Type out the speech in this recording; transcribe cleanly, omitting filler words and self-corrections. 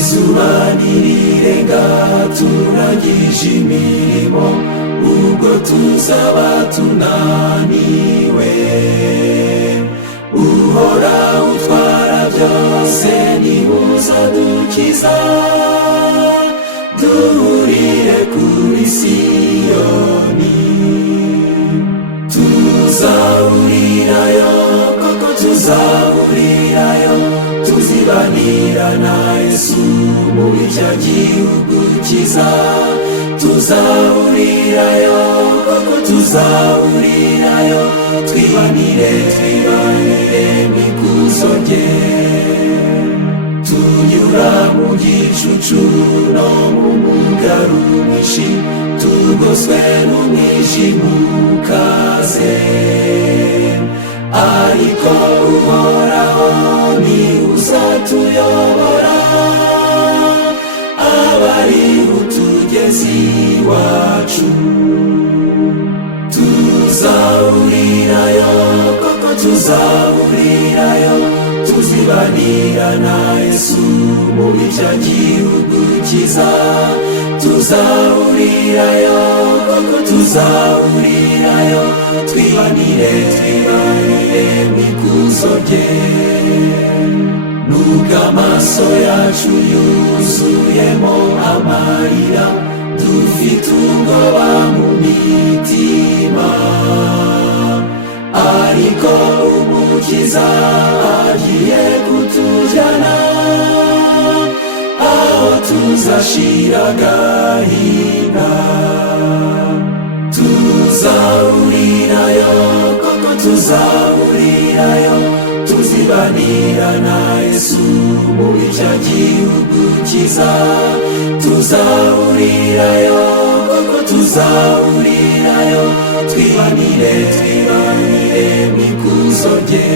izuba nirirenga turangije imirimo, ubwo tuzaba tunaniwe. Uhora utwara byose niwe uzadukiza, duhurire kuri Siyoni. Tuzahurirayo, koko tuzahurirayo, tuzibanira na Yesu muri cya gihugu cyiza. Tuzahurirayo, koko tuzahurirayo, twibanire mw'ikuzo rye. Tunyura mu gicucu no mu mugaru mwinshi, tugoswe n'umwijima ukaze, ariko Uhoraho ni uzatuyobora, abari utugezi wacu. Tuzahurirayo, koko tuzahurirayo, tuzibanira na Yesu muri cya gihugu cyiza. Tuzahurirayo, koko tuzahurirayo, twibanire mw'ikuzo rye. Nubwo amaso yacu yuzuyemo amarira, dufite ubwoba mu mitima, ariko Umukiza agiye kutujyana aho tuzashira agahinda. Tuzahurirayo, koko tuzahurirayo, tuzibanira na Yesu muri cya gihugu cyiza. Tuzahurirayo, koko tuzahurirayo, twibanire mw'ikuzo rye.